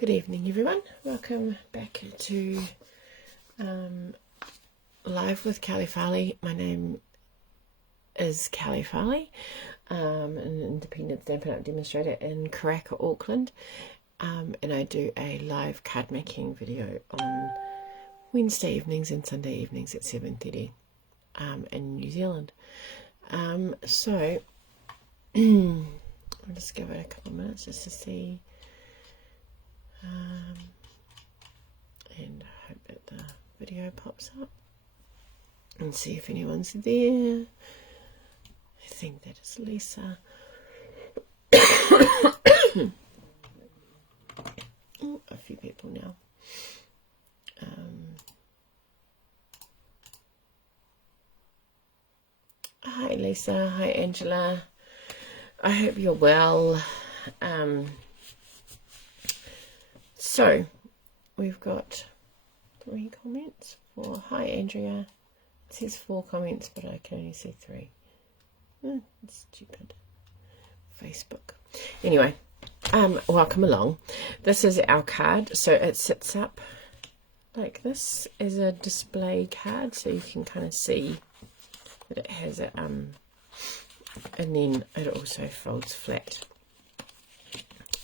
Good evening, everyone. Welcome back to Live with Kelley Farley. My name is Kelley Farley, an independent Stampin demonstrator in Karaka, Auckland, and I do a live card making video on Wednesday evenings and Sunday evenings at 7:30 in New Zealand. So I'll just give it a couple of minutes just to see. And I hope that the video pops up and see if anyone's there. I think that is Lisa. Oh, a few people now. Hi Lisa, hi Angela. I hope you're well. So, we've got 3 comments. Hi Andrea. It says 4 comments, but I can only see 3. It's stupid. Facebook. Anyway, welcome along. This is our card. So it sits up like this as a display card, so you can kind of see that it has it. And then it also folds flat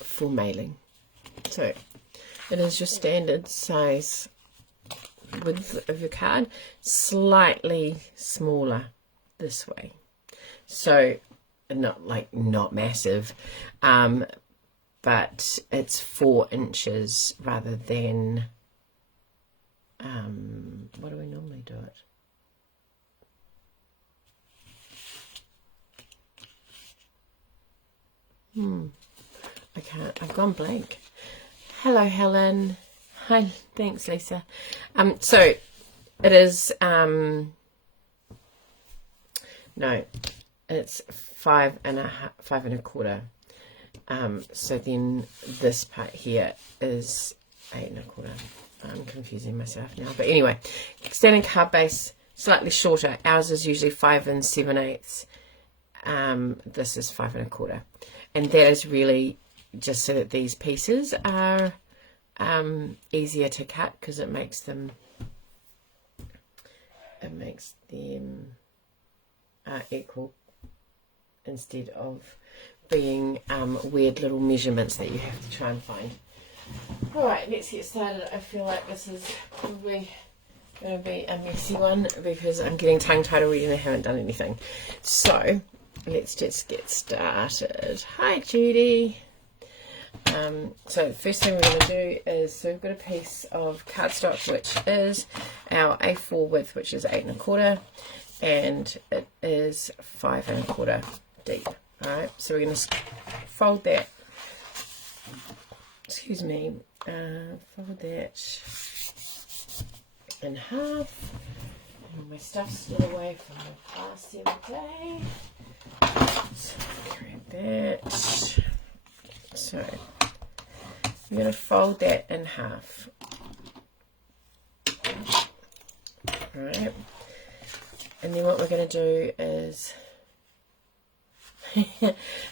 for mailing. So it is your standard size width of your card, slightly smaller this way. So not massive, but it's 4 inches rather than what do we normally do it? I can't. I've gone blank. Hello, Helen. Hi, thanks, Lisa. So it is, no, it's 5 1/4. So then this part here is 8 1/4. I'm confusing myself now, but anyway, standard card base, slightly shorter. Ours is usually 5 7/8. This is 5 1/4, and that is really just so that these pieces are easier to cut, because it makes them equal instead of being weird little measurements that you have to try and find. Alright, let's get started. I feel like this is probably going to be a messy one because I'm getting tongue-tied already and I haven't done anything. So let's just get started. Hi Judy. So the first thing we're going to do is, so we've got a piece of cardstock which is our A4 width, which is 8 1/4, and it is 5 1/4 deep. Alright, so we're going to fold that, fold that in half. And my stuff's still away from the class the other day. So grab that. So we're going to fold that in half. Alright. And then what we're going to do is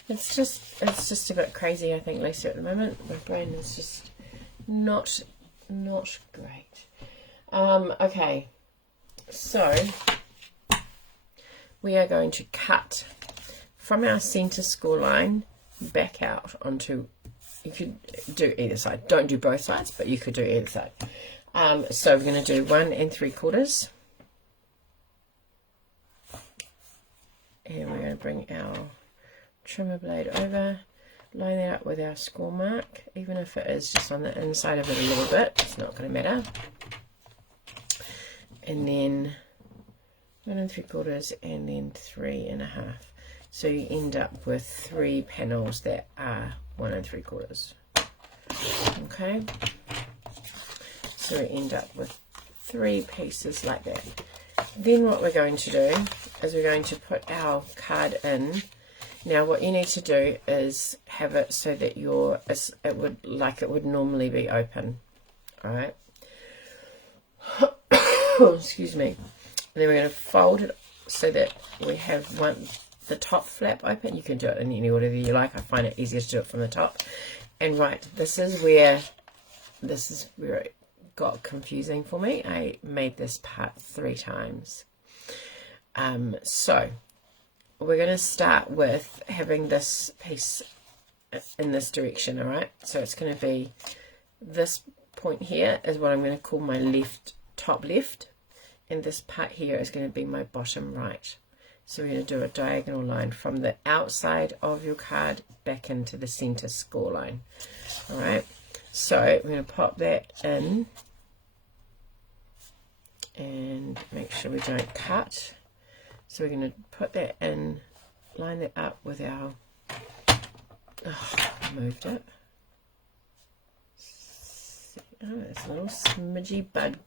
it's just a bit crazy, I think, Lisa, at the moment. My brain is just not great. Okay. So we are going to cut from our center score line back out onto, you could do either side, don't do both sides, but you could do either side. So we're going to do 1 3/4, and we're going to bring our trimmer blade over, line that up with our score mark, even if it is just on the inside of it a little bit, it's not going to matter. And then 1 3/4, and then 3 1/2. So you end up with 3 panels that are 1 3/4. Okay, so we end up with 3 pieces like that. Then what we're going to do is we're going to put our card in. Now what you need to do is have it so that it would normally be open. Alright. Excuse me. And then we're going to fold it so that we have the top flap open. You can do it in any order that you like. I find it easier to do it from the top. And right, this is where this is where it got confusing for me. I made this part 3 times. So we're going to start with having this piece in this direction, all right? So it's going to be this point here is what I'm going to call my top left, and this part here is going to be my bottom right. So we're going to do a diagonal line from the outside of your card back into the center score line. All right, so we're going to pop that in and make sure we don't cut. So we're going to put that in, line that up with our, moved it. Oh, it's a little smidgy bug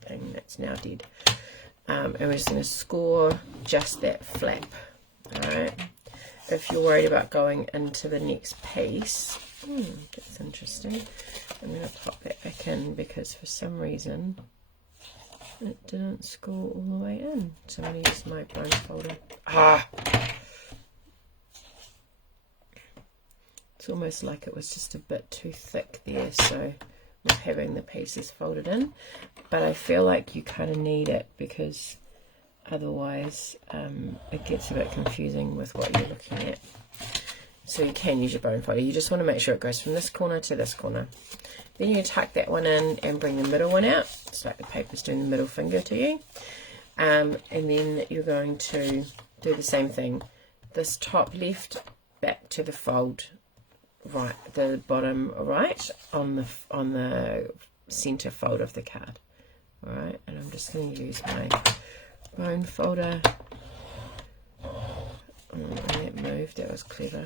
thing that's now dead. And we're just going to score just that flap. Alright. If you're worried about going into the next piece, that's interesting. I'm going to pop that back in because for some reason it didn't score all the way in. So I'm going to use my bone folder. It's almost like it was just a bit too thick there, so with having the pieces folded in, but I feel like you kind of need it because otherwise it gets a bit confusing with what you're looking at. So you can use your bone folder. You just want to make sure it goes from this corner to this corner. Then you tuck that one in and bring the middle one out. It's like the paper's doing the middle finger to you. And then you're going to do the same thing. This top left back to the fold right, the bottom right on the center fold of the card. All right, and I'm just going to use my bone folder. And that moved. That was clever.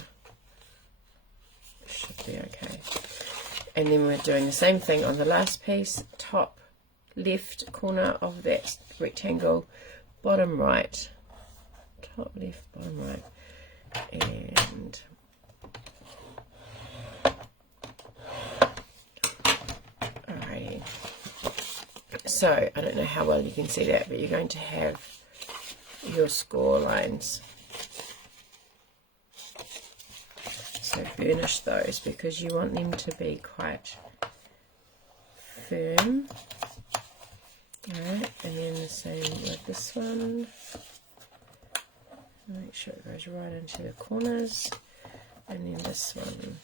Should be okay. And then we're doing the same thing on the last piece. Top left corner of that rectangle, bottom right. Top left, bottom right, and alrighty. So I don't know how well you can see that, but you're going to have your score lines. So burnish those because you want them to be quite firm. Alright, and then the same with this one. Make sure it goes right into the corners. And then this one.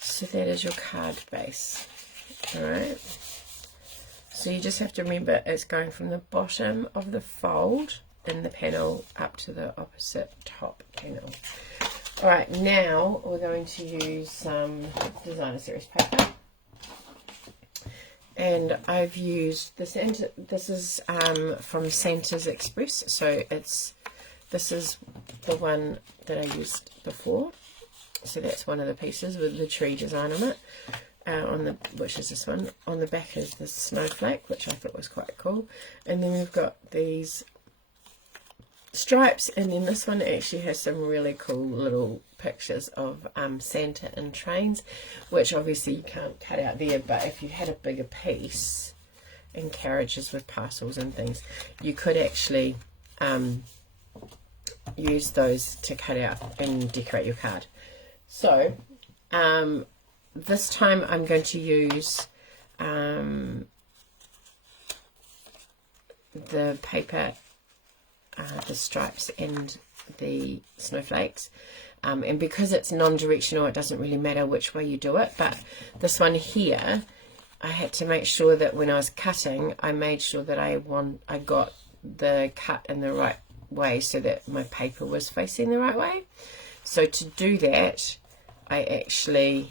So that is your card base. Alright. So you just have to remember it's going from the bottom of the fold in the panel up to the opposite top panel. Alright, now we're going to use some designer series paper. And I've used this, this is from Santa's Express, so this is the one that I used before. So that's one of the pieces with the tree design on it. Which is this one. On the back is the snowflake, which I thought was quite cool. And then we've got these stripes, and then this one actually has some really cool little pictures of Santa in trains, which obviously you can't cut out there, but if you had a bigger piece and carriages with parcels and things, you could actually use those to cut out and decorate your card. So this time I'm going to use the paper, the stripes and the snowflakes, and because it's non-directional, it doesn't really matter which way you do it, but this one here, I had to make sure that when I was cutting, I made sure that I got the cut in the right way so that my paper was facing the right way. So to do that, I actually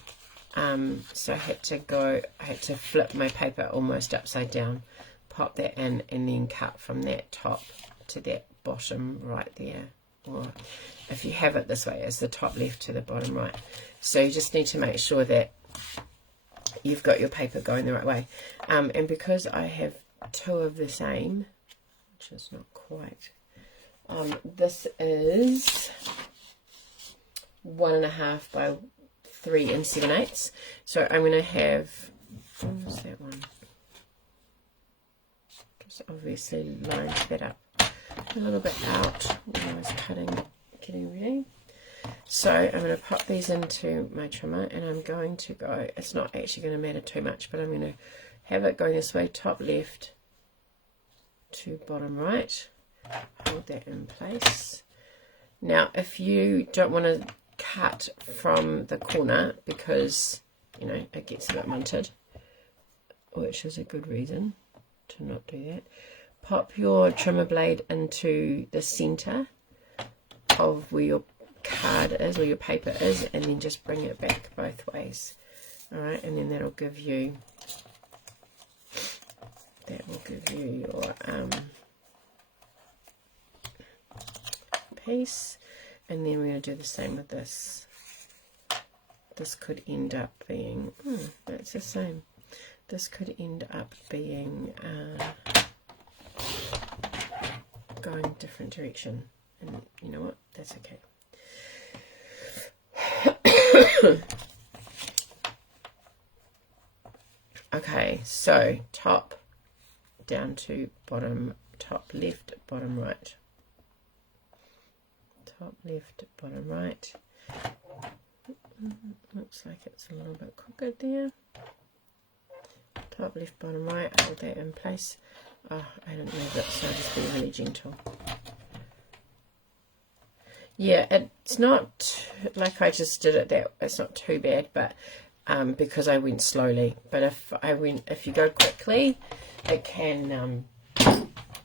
so I had to flip my paper almost upside down, pop that in, and then cut from that top to that bottom right there, or if you have it this way, as the top left to the bottom right. So you just need to make sure that you've got your paper going the right way. And because I have two of the same, which is not quite, this is 1.5 by 3 7/8. So I'm going to have, what's that one? Just obviously lined that up a little bit out when I was getting ready. So I'm going to pop these into my trimmer, and I'm going to go, it's not actually going to matter too much, but I'm going to have it going this way, top left to bottom right. Hold that in place. Now if you don't want to cut from the corner because, you know, it gets a bit munted, which is a good reason to not do that, pop your trimmer blade into the center of where your card is, or your paper is, and then just bring it back both ways. Alright, and then that'll give you your piece. And then we're going to do the same with this. This could end up being, that's the same. This could end up being going a different direction. And you know what? That's okay. Okay, so top down to bottom, top left, bottom right. Top left, bottom right. Looks like it's a little bit crooked there. Top left, bottom right. Hold that in place. Oh, I didn't move it, so I'll just be really gentle. Yeah, it's not like I just did it that it's not too bad, but because I went slowly. But if you go quickly, it can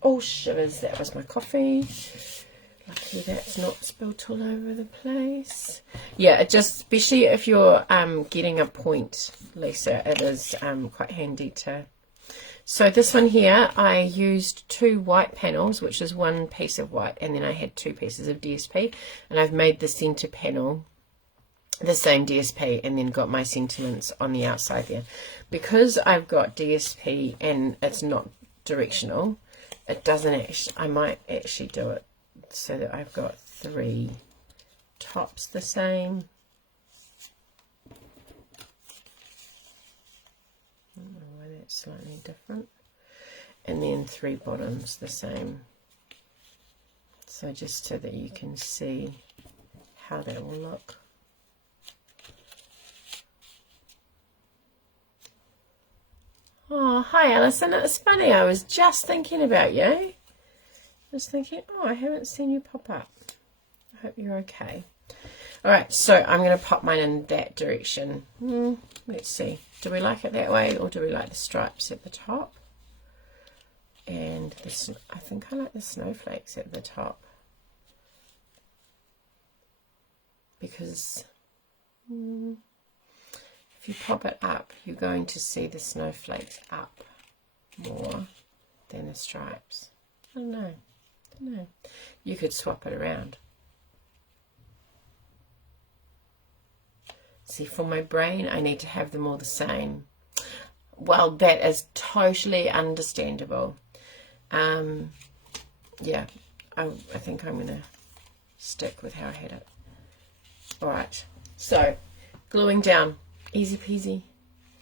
oh shivers, that was my coffee. Luckily that's not spilt all over the place. Yeah, it just, especially if you're getting a point, Lisa, it is quite handy to. So this one here, I used 2 white panels, which is 1 piece of white, and then I had 2 pieces of DSP, and I've made the center panel the same DSP, and then got my sentiments on the outside there. Because I've got DSP and it's not directional, it doesn't actually, I might actually do it so that I've got 3 tops the same. I don't know why that's slightly different. And then 3 bottoms the same. So just so that you can see how that will look. Oh, hi Alison. It's funny, I was just thinking about you. I was thinking, oh, I haven't seen you pop up. I hope you're okay. Alright, so I'm going to pop mine in that direction. Let's see. Do we like it that way, or do we like the stripes at the top? And this, I think I like the snowflakes at the top. Because if you pop it up, you're going to see the snowflakes up more than the stripes. I don't know. You could swap it around. See, for my brain, I need to have them all the same. Well, that is totally understandable. Yeah, I think I'm going to stick with how I had it. Alright, so gluing down. Easy peasy.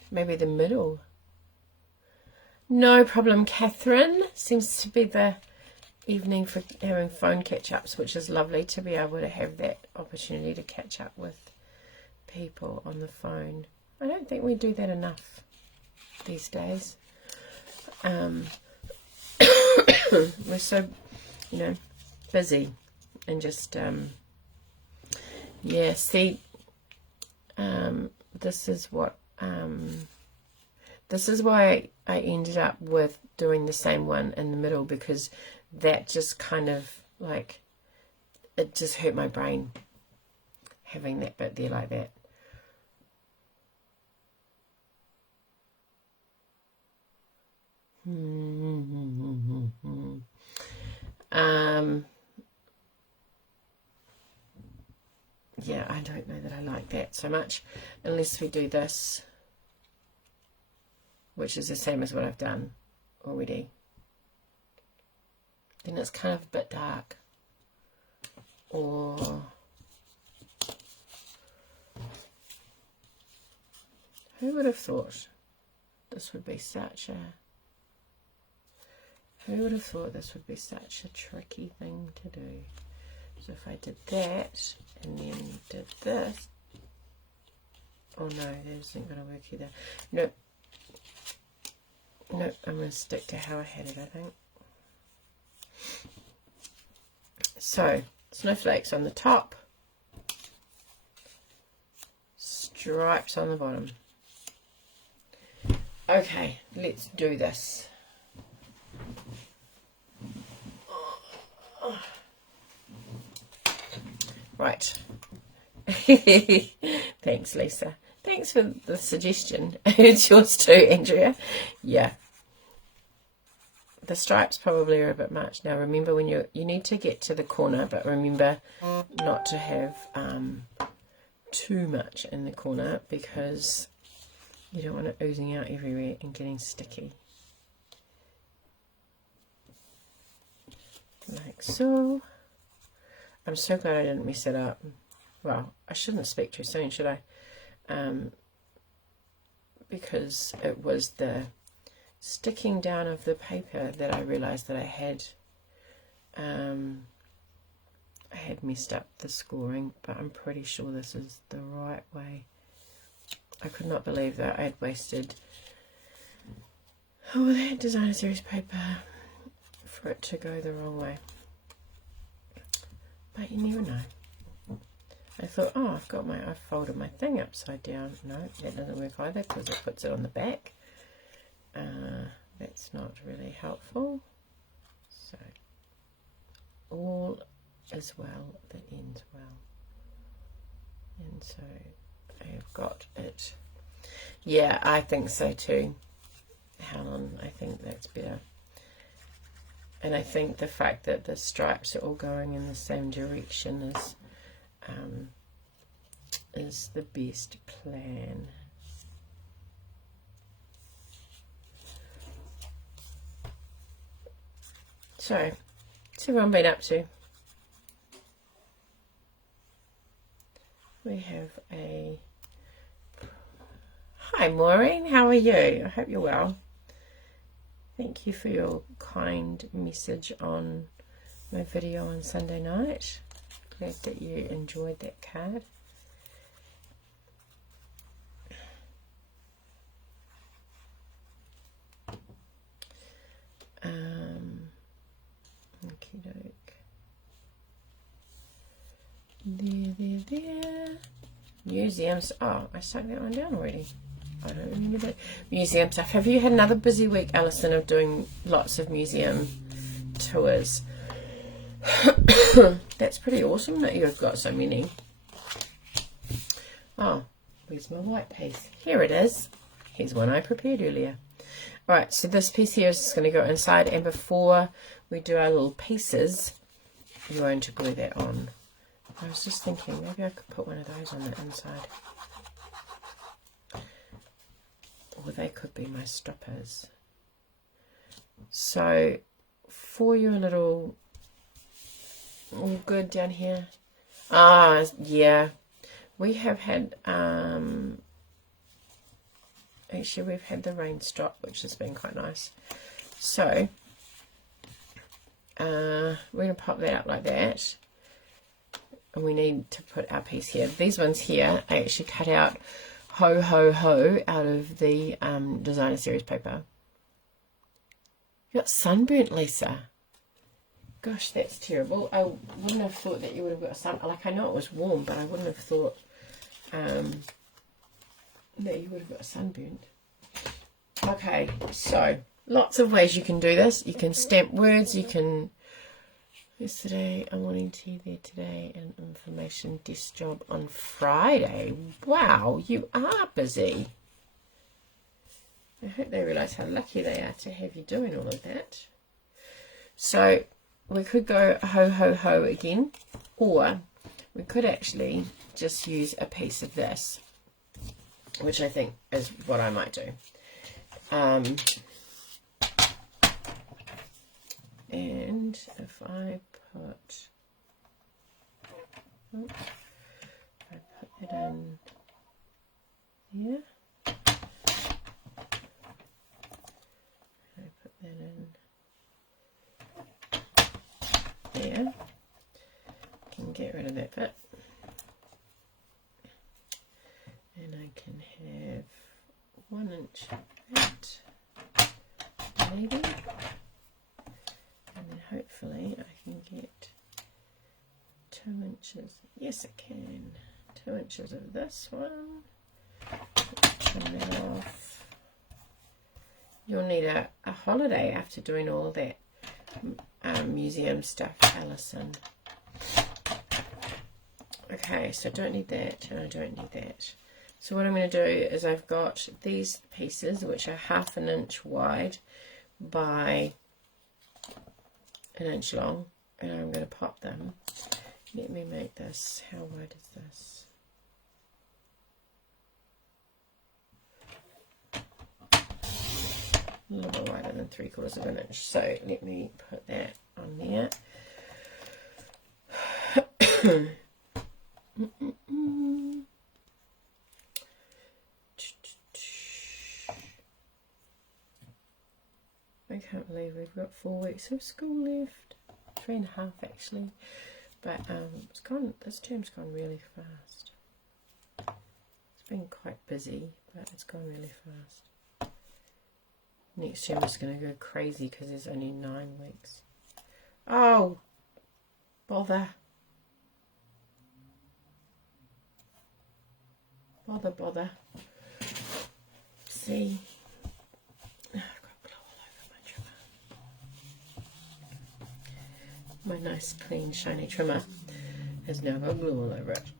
Maybe the middle. No problem, Catherine. Seems to be the evening for having phone catch-ups, which is lovely to be able to have that opportunity to catch up with people on the phone. I don't think we do that enough these days. We're so, busy and just, yeah, see, this is what, this is why I ended up with doing the same one in the middle, because that just kind of like, it just hurt my brain having that bit there like that. Yeah, I don't know that I like that so much, unless we do this, which is the same as what I've done already. Then it's kind of a bit dark. Or who would have thought this would be such a tricky thing to do? So if I did that and then did this, oh no, that isn't going to work either. Nope. Nope, I'm going to stick to how I had it, I think. So, snowflakes on the top, stripes on the bottom. Okay, let's do this. Right. Thanks, Lisa. Thanks for the suggestion. It's yours too, Andrea. Yeah. The stripes probably are a bit much. Now remember, when you need to get to the corner, but remember not to have too much in the corner, because you don't want it oozing out everywhere and getting sticky. Like so. I'm so glad I didn't mess it up. Well, I shouldn't speak too soon, should I? Because it was the sticking down of the paper that I realized that I had messed up the scoring, but I'm pretty sure this is the right way. I could not believe that I had wasted all that designer series paper for it to go the wrong way. But you never know. I thought, oh, I've folded my thing upside down. No, that doesn't work either, because it puts it on the back. That's not really helpful. So, all is well that ends well. And so, I have got it. Yeah, I think so too, Helen. I think that's better. And I think the fact that the stripes are all going in the same direction is the best plan. So, what's everyone been up to? We have a... Hi Maureen, how are you? I hope you're well. Thank you for your kind message on my video on Sunday night. Glad that you enjoyed that card. Okie doke. There. Museums. Oh, I stuck that one down already. I don't remember that. Museum stuff. Have you had another busy week, Alison, of doing lots of museum tours? That's pretty awesome that you've got so many. Oh, where's my white piece? Here it is. Here's one I prepared earlier. Alright, so this piece here is just going to go inside, and before we do our little pieces, we're going to glue that on. I was just thinking, maybe I could put one of those on the inside. Or they could be my stoppers. So, for your little... all good down here? Ah, yeah. We have had... actually, we've had the rain stop, which has been quite nice. So, we're going to pop that out like that. And we need to put our piece here. These ones here, I actually cut out ho ho ho out of the designer series paper. You got sunburnt, Lisa. Gosh, that's terrible. I wouldn't have thought that you would have got sun. Like, I know it was warm, but I wouldn't have thought that you would have got sunburnt. Okay, so lots of ways you can do this. You can stamp words. You can. Yesterday, I'm wanting tea there today, and information desk job on Friday. Wow, you are busy. I hope they realise how lucky they are to have you doing all of that. So we could go ho ho ho again, or we could actually just use a piece of this, which I think is what I might do. And if I put it in here, I put that in there. get rid of that bit. And I can have 1 inch that, maybe. And then hopefully I can get 2 inches. Yes, I can. 2 inches of this one. Trim that off. You'll need a holiday after doing all that museum stuff, Alison. Okay, so I don't need that, and I don't need that. So what I'm going to do is I've got these pieces, which are 1/2 inch wide by 1 inch long, and I'm going to pop them. Let me make this. How wide is this? A little bit wider than 3/4 of an inch. So let me put that on there. I can't believe we've got 4 weeks of school left. 3.5 actually. But it's gone. This term's gone really fast. It's been quite busy, but it's gone really fast. Next term is going to go crazy because there's only 9 weeks. Oh, bother. Bother. See? Oh, I've got glue all over my trimmer. My nice, clean, shiny trimmer has now got glue all over it.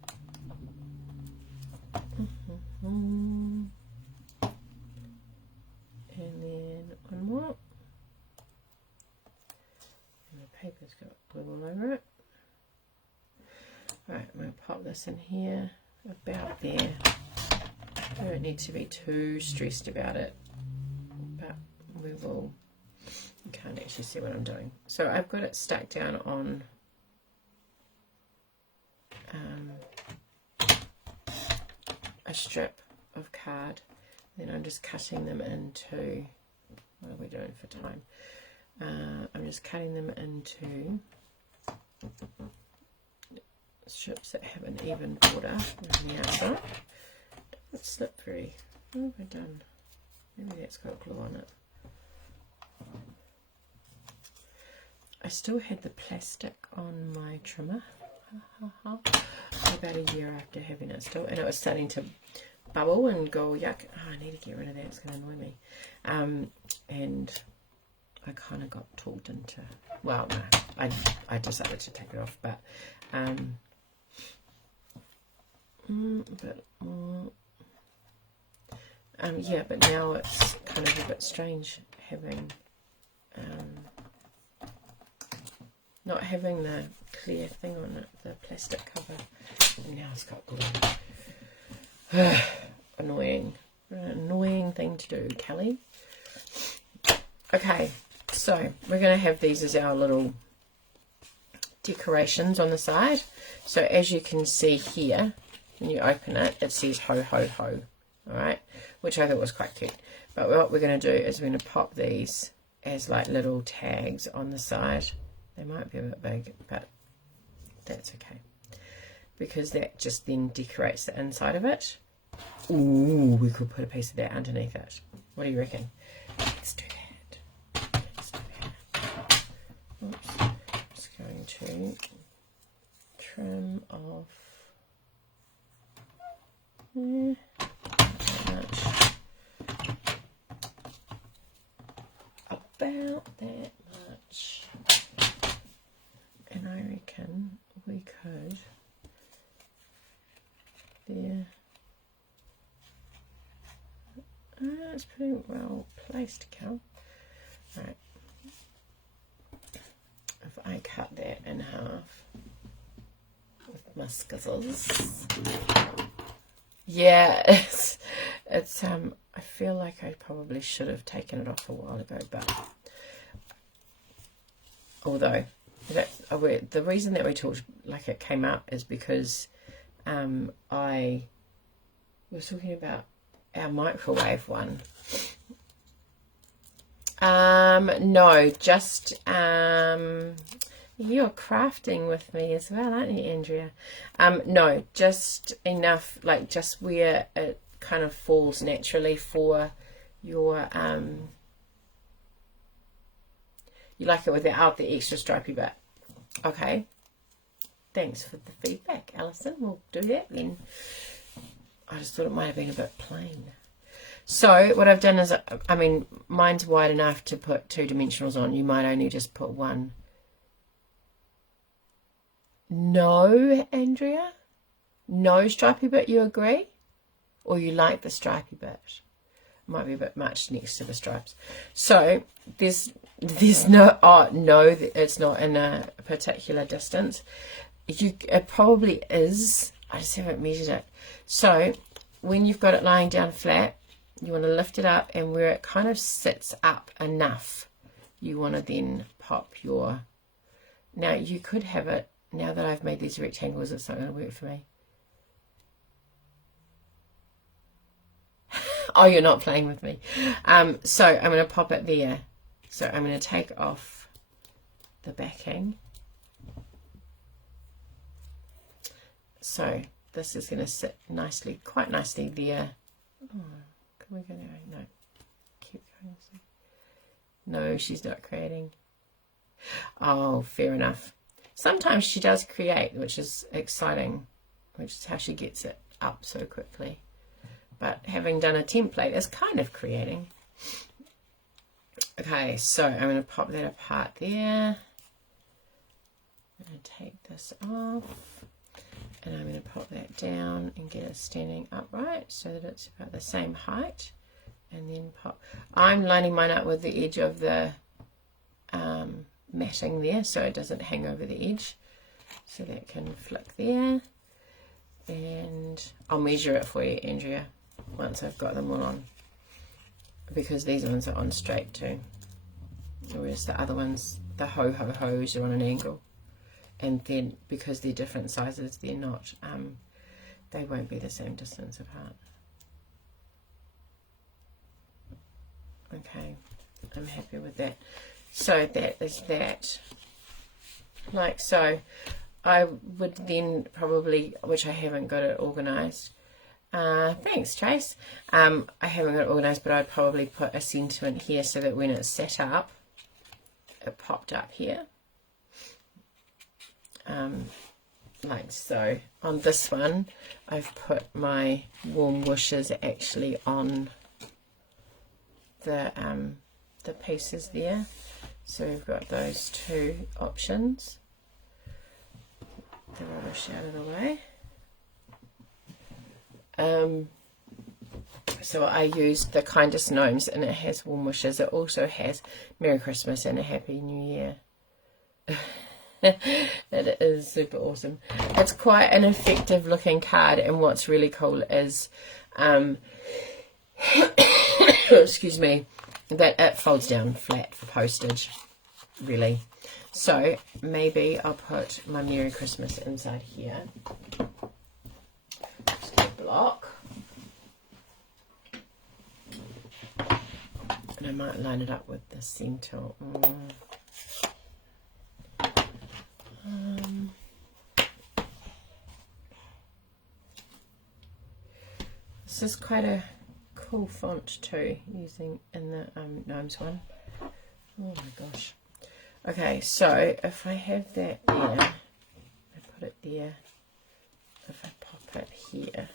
And then one more. And the paper's got glue all over it. Right, I'm going to pop this in here, about there. I don't need to be too stressed about it, but we will. You can't actually see what I'm doing. So I've got it stuck down on a strip of card. Then I'm just cutting them into, what are we doing for time? I'm just cutting them into strips that have an even border on the outside. It's slippery. What have I done? Maybe that's got glue on it. I still had the plastic on my trimmer about a year after having it still, and it was starting to bubble and go yuck. Oh, I need to get rid of that, it's going to annoy me. And I kind of got talked into, well, no, I decided to take it off, but yeah, but now it's kind of a bit strange having not having the clear thing on it, the plastic cover, and now it's got glue. Annoying. An annoying thing to do, Kelley. Okay, so we're going to have these as our little decorations on the side. So as you can see here, when you open it, it says ho ho ho, alright, which I thought was quite cute. But what we're going to do is we're going to pop these as like little tags on the side. They might be a bit big, but that's okay, because that just then decorates the inside of it. Ooh, we could put a piece of that underneath it. What do you reckon? Let's do that. Let's do that. Oops. Just going to trim off. Not much. About that much. And I reckon we could there. It's pretty well placed, Cal. Right. If I cut that in half with my scissors, yeah, it's I feel like I probably should have taken it off a while ago, but although the reason that we talked, like it came up, is because I was talking about our microwave one. No, just You're crafting with me as well, aren't you, Andrea? No, just enough, like just where it kind of falls naturally for your, you like it without the extra stripy bit. Okay. Thanks for the feedback, Alison. We'll do that then. I just thought it might have been a bit plain. So what I've done is, I mean, mine's wide enough to put 2 dimensionals on. You might only just put 1. No, Andrea? No stripy bit, you agree? Or you like the stripy bit? Might be a bit much next to the stripes. So there's no, oh no, it's not in a particular distance. It probably is. I just haven't measured it. So when you've got it lying down flat, you want to lift it up, and where it kind of sits up enough, you want to then pop your, now you could have it, now that I've made these rectangles, it's not going to work for me. Oh, you're not playing with me. So I'm going to pop it there. So I'm going to take off the backing. So this is going to sit nicely, quite nicely there. Oh, can we go there? No. Keep going. No, she's not creating. Oh, fair enough. Sometimes she does create, which is exciting, which is how she gets it up so quickly. But having done a template is kind of creating. Okay, so I'm going to pop that apart there. I'm going to take this off. And I'm going to pop that down and get it standing upright so that it's about the same height. And then pop. I'm lining mine up with the edge of the matting there so it doesn't hang over the edge. So that can flick there. And I'll measure it for you, Andrea, once I've got them all on. Because these ones are on straight too. Whereas the other ones, the ho-ho-hos, are on an angle. And then because they're different sizes, they're not, they won't be the same distance apart. Okay, I'm happy with that. So that is that. Like so. I would then probably, which I haven't got it organised. Thanks, Chase. I haven't got it organised, but I'd probably put a sentiment here so that when it's set up, it popped up here. Like so. On this one, I've put my warm wishes actually on the pieces there. So we've got those 2 options. The rubbish out of the way. So I used the Kindest Gnomes, and it has warm wishes. It also has Merry Christmas and a Happy New Year. It is super awesome. It's quite an effective looking card, and what's really cool is excuse me, that it folds down flat for postage, really. So maybe I'll put my Merry Christmas inside here. Just get a block. And I might line it up with the center. This is quite a cool font too, using in the Gnomes one. Oh my gosh. Okay, so if I have that there, I put it there. If I pop it here,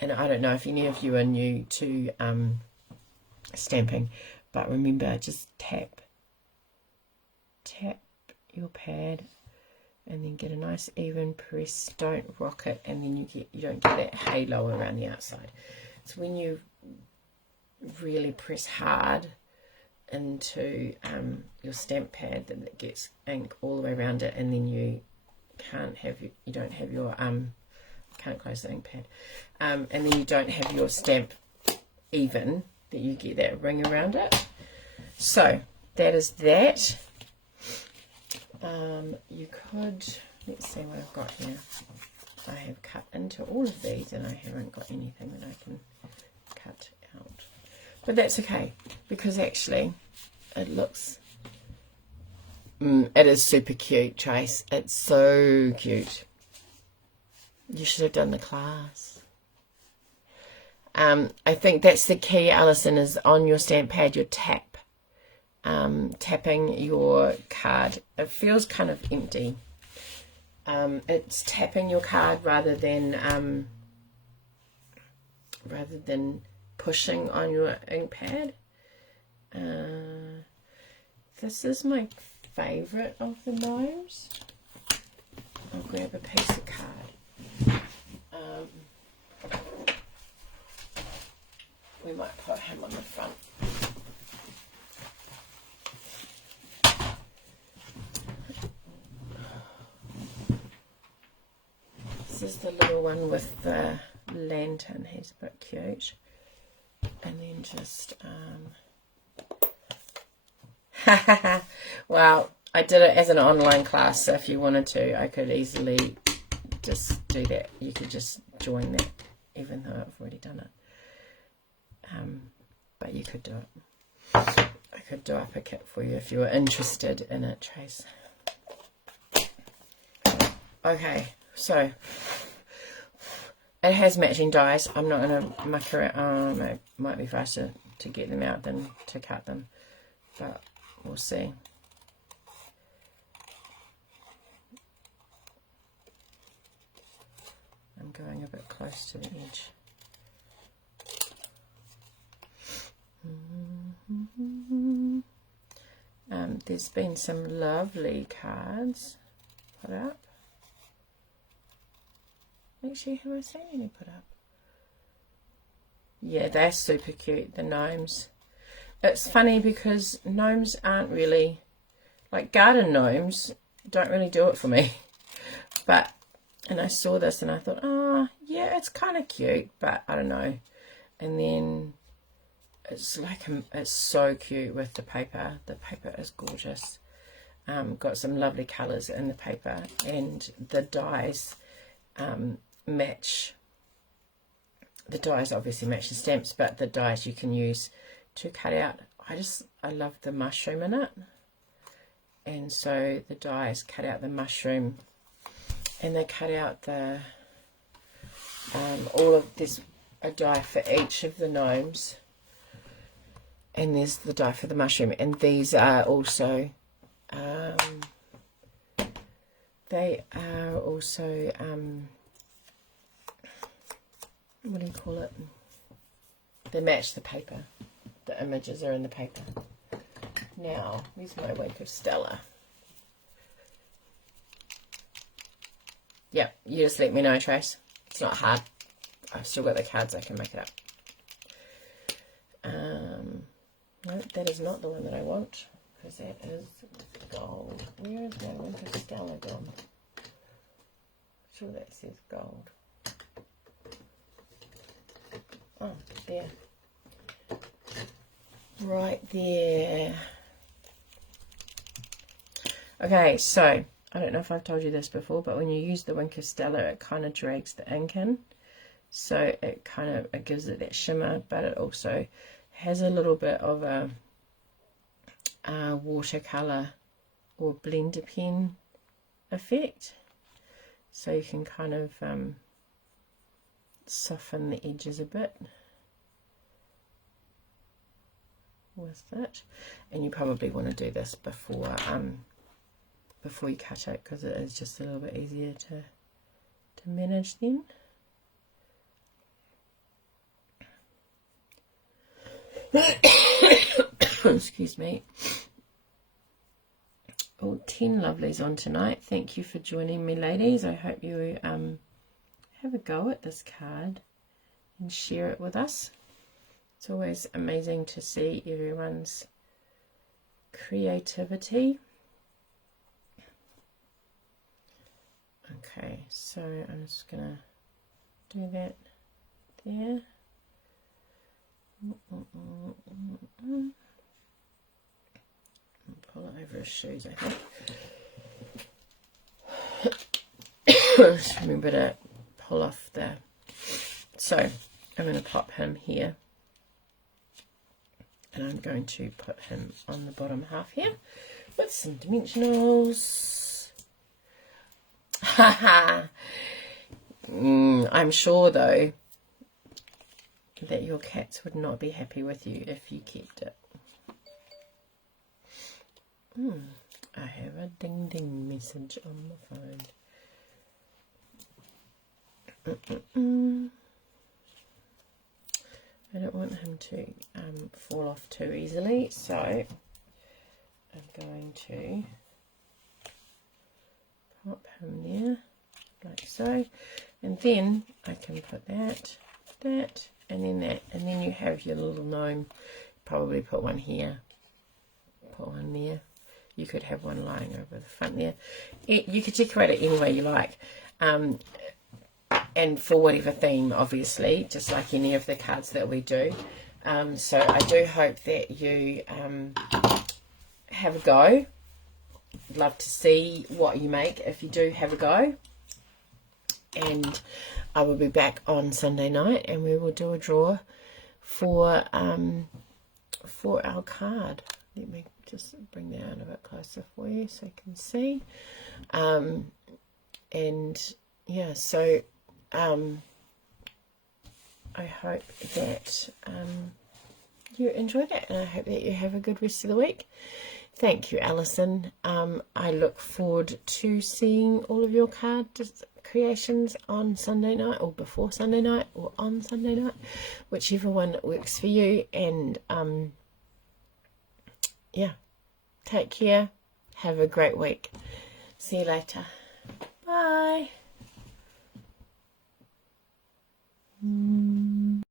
and I don't know if any of you are new to stamping, but remember, just tap your pad and then get a nice even press. Don't rock it, and then you don't get that halo around the outside. So when you really press hard into your stamp pad, then it gets ink all the way around it, and then you can't close the ink pad, and then you don't have your stamp even, that you get that ring around it. So that is that. You could, let's see what I've got here. I have cut into all of these, and I haven't got anything that I can cut out. But that's okay, because actually it looks, it is super cute, Trace. It's so cute. You should have done the class. I think that's the key, Alison, is on your stamp pad, your tapping your card. It feels kind of empty. It's tapping your card rather than pushing on your ink pad. This is my favorite of the Gnomes. I'll grab a piece of card. We might put him on the front. This is the little one with the lantern. He's a bit cute. And then just well, I did it as an online class, so if you wanted to, I could easily just do that. You could just join that, even though I've already done it. But you could do it. I could do up a kit for you if you were interested in it, Trace. Okay, so it has matching dies. I'm not going to muck around. It might be faster to get them out than to cut them, but we'll see. I'm going a bit close to the edge. There's been some lovely cards put up. Actually, have I seen any put up? Yeah, they're super cute, the Gnomes. It's funny because Gnomes aren't really, like garden Gnomes don't really do it for me. But, and I saw this and I thought, oh, yeah, it's kind of cute, but I don't know. And then it's like, it's so cute with the paper. The paper is gorgeous. Got some lovely colours in the paper, and the dies match. The dies obviously match the stamps, but the dies you can use to cut out. I love the mushroom in it, and so the dies cut out the mushroom, and they cut out the all of this, a die for each of the Gnomes, and there's the die for the mushroom, and these are also they are also what do you call it? They match the paper. The images are in the paper. Now, where's my Wink of Stella? Yeah, you just let me know, Trace. It's not hard. I've still got the cards, I can make it up. No, that is not the one that I want, because that is gold. Where is my Wink of Stella gone? I'm sure that says gold. Oh, there. Right there. Okay, so I don't know if I've told you this before, but when you use the Wink of Stella, it kind of drags the ink in. So it kind of, it gives it that shimmer, but it also has a little bit of a watercolor or blender pen effect. So you can kind of soften the edges a bit with it, and you probably want to do this before you cut it, because it is just a little bit easier to manage then. Excuse me. Oh, 10 lovelies on tonight. Thank you for joining me, ladies. I hope you have a go at this card and share it with us. It's always amazing to see everyone's creativity. Okay, so I'm just gonna do that there. Pull it over his shoes, I think. Just remember to pull off the. So I'm going to pop him here. And I'm going to put him on the bottom half here with some dimensionals. Haha. I'm sure though that your cats would not be happy with you if you kept it. I have a ding ding message on the phone. I don't want him to fall off too easily, so I'm going to pop him there like so, and then I can put that, and then that, and then you have your little gnome. Probably put one here, put one there. You could have one lying over the front there. You could decorate it any way you like, and for whatever theme, obviously, just like any of the cards that we do. So I do hope that you have a go. I'd love to see what you make if you do have a go. And I will be back on Sunday night, and we will do a draw for our card. Let me just bring that out a bit closer for you so you can see. And yeah, so I hope that you enjoyed it, and I hope that you have a good rest of the week. Thank you, Alison. I look forward to seeing all of your card creations on Sunday night, or before Sunday night, or on Sunday night, whichever one works for you. And yeah, take care. Have a great week. See you later. Bye.